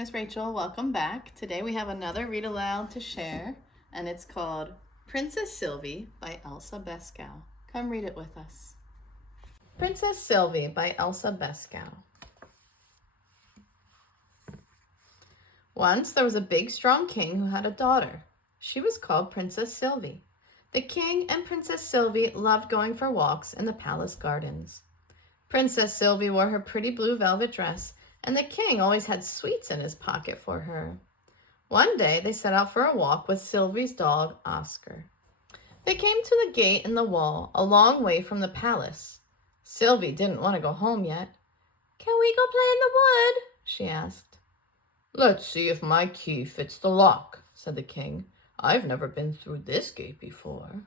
Miss Rachel. Welcome back. Today we have another read aloud to share, and it's called Princess Sylvie by Elsa Beskow. Come read it with us. Princess Sylvie by Elsa Beskow. Once there was a big, strong king who had a daughter. She was called Princess Sylvie. The king and Princess Sylvie loved going for walks in the palace gardens. Princess Sylvie wore her pretty blue velvet dress, and the king always had sweets in his pocket for her. One day they set out for a walk with Sylvie's dog, Oscar. They came to the gate in the wall, a long way from the palace. Sylvie didn't want to go home yet. "Can we go play in the wood?" she asked. "Let's see if my key fits the lock," said the king. "I've never been through this gate before."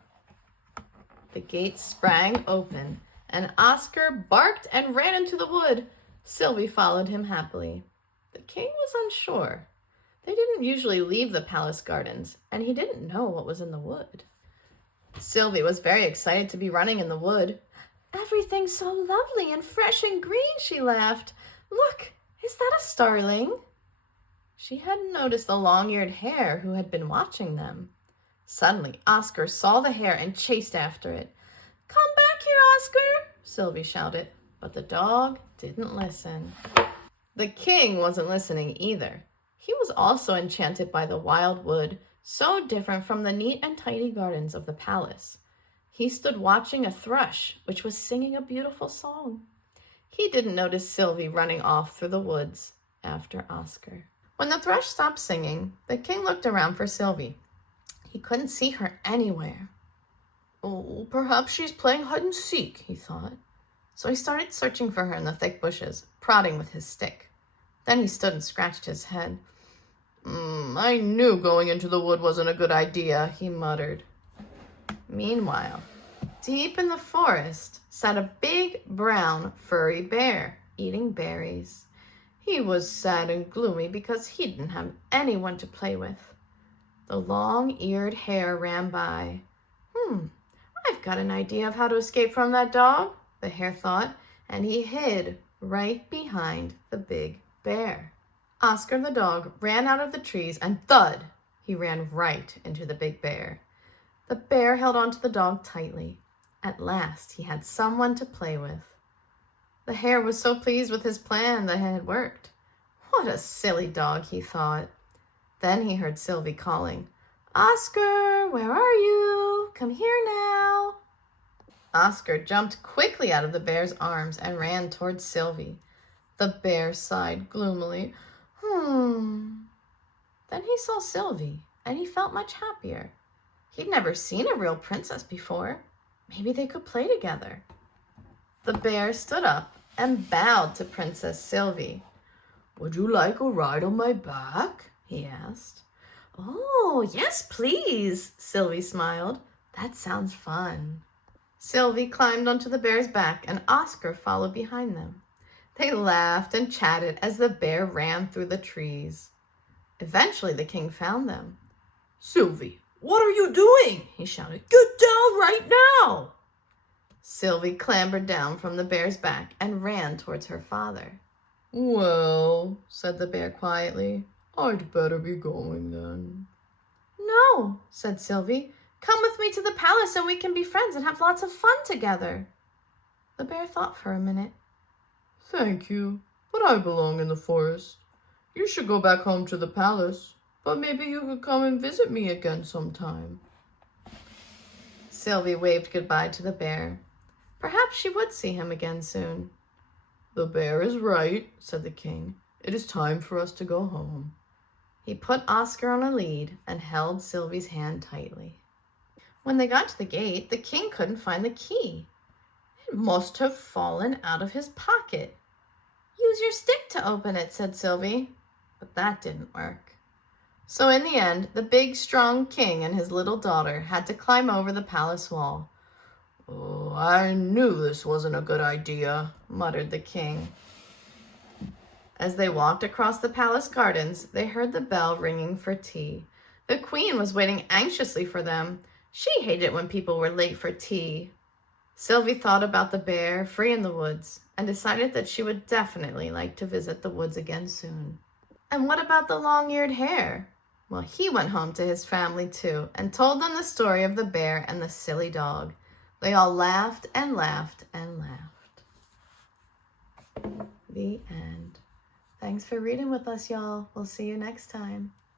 The gate sprang open, and Oscar barked and ran into the wood. Sylvie followed him happily. The king was unsure. They didn't usually leave the palace gardens, and he didn't know what was in the wood. Sylvie was very excited to be running in the wood. "Everything's so lovely and fresh and green," she laughed. "Look, is that a starling?" She hadn't noticed the long-eared hare who had been watching them. Suddenly, Oscar saw the hare and chased after it. "Come back here, Oscar," Sylvie shouted, but the dog didn't listen. The king wasn't listening either. He was also enchanted by the wild wood, so different from the neat and tidy gardens of the palace. He stood watching a thrush, which was singing a beautiful song. He didn't notice Sylvie running off through the woods after Oscar. When the thrush stopped singing, the king looked around for Sylvie. He couldn't see her anywhere. "Oh, perhaps she's playing hide and seek," he thought. So he started searching for her in the thick bushes, prodding with his stick. Then he stood and scratched his head. I knew going into the wood wasn't a good idea," he muttered. Meanwhile, deep in the forest sat a big, brown, furry bear, eating berries. He was sad and gloomy because he didn't have anyone to play with. The long-eared hare ran by. I've got an idea of how to escape from that dog," the hare thought, and he hid right behind the big bear. Oscar the dog ran out of the trees, and thud! He ran right into the big bear. The bear held onto the dog tightly. At last, he had someone to play with. The hare was so pleased with his plan that it had worked. "What a silly dog," he thought. Then he heard Sylvie calling, "Oscar, where are you? Come here now." Oscar jumped quickly out of the bear's arms and ran towards Sylvie. The bear sighed gloomily. Then he saw Sylvie, and he felt much happier. He'd never seen a real princess before. Maybe they could play together. The bear stood up and bowed to Princess Sylvie. "Would you like a ride on my back?" he asked. "Oh, yes, please," Sylvie smiled. "That sounds fun." Sylvie climbed onto the bear's back, and Oscar followed behind them. They laughed and chatted as the bear ran through the trees. Eventually, the king found them. "Sylvie, what are you doing?" he shouted. "Get down right now!" Sylvie clambered down from the bear's back and ran towards her father. "Well," said the bear quietly, "I'd better be going then." "No," said Sylvie. "Come with me to the palace and we can be friends and have lots of fun together." The bear thought for a minute. "Thank you, but I belong in the forest. You should go back home to the palace, but maybe you could come and visit me again sometime." Sylvie waved goodbye to the bear. Perhaps she would see him again soon. "The bear is right," said the king. "It is time for us to go home." He put Oscar on a lead and held Sylvie's hand tightly. When they got to the gate, the king couldn't find the key. It must have fallen out of his pocket. "Use your stick to open it," said Sylvie. But that didn't work. So in the end, the big, strong king and his little daughter had to climb over the palace wall. "Oh, I knew this wasn't a good idea," muttered the king. As they walked across the palace gardens, they heard the bell ringing for tea. The queen was waiting anxiously for them. She hated when people were late for tea. Sylvie thought about the bear free in the woods and decided that she would definitely like to visit the woods again soon. And what about the long-eared hare? Well, he went home to his family too and told them the story of the bear and the silly dog. They all laughed and laughed and laughed. The end. Thanks for reading with us, y'all. We'll see you next time.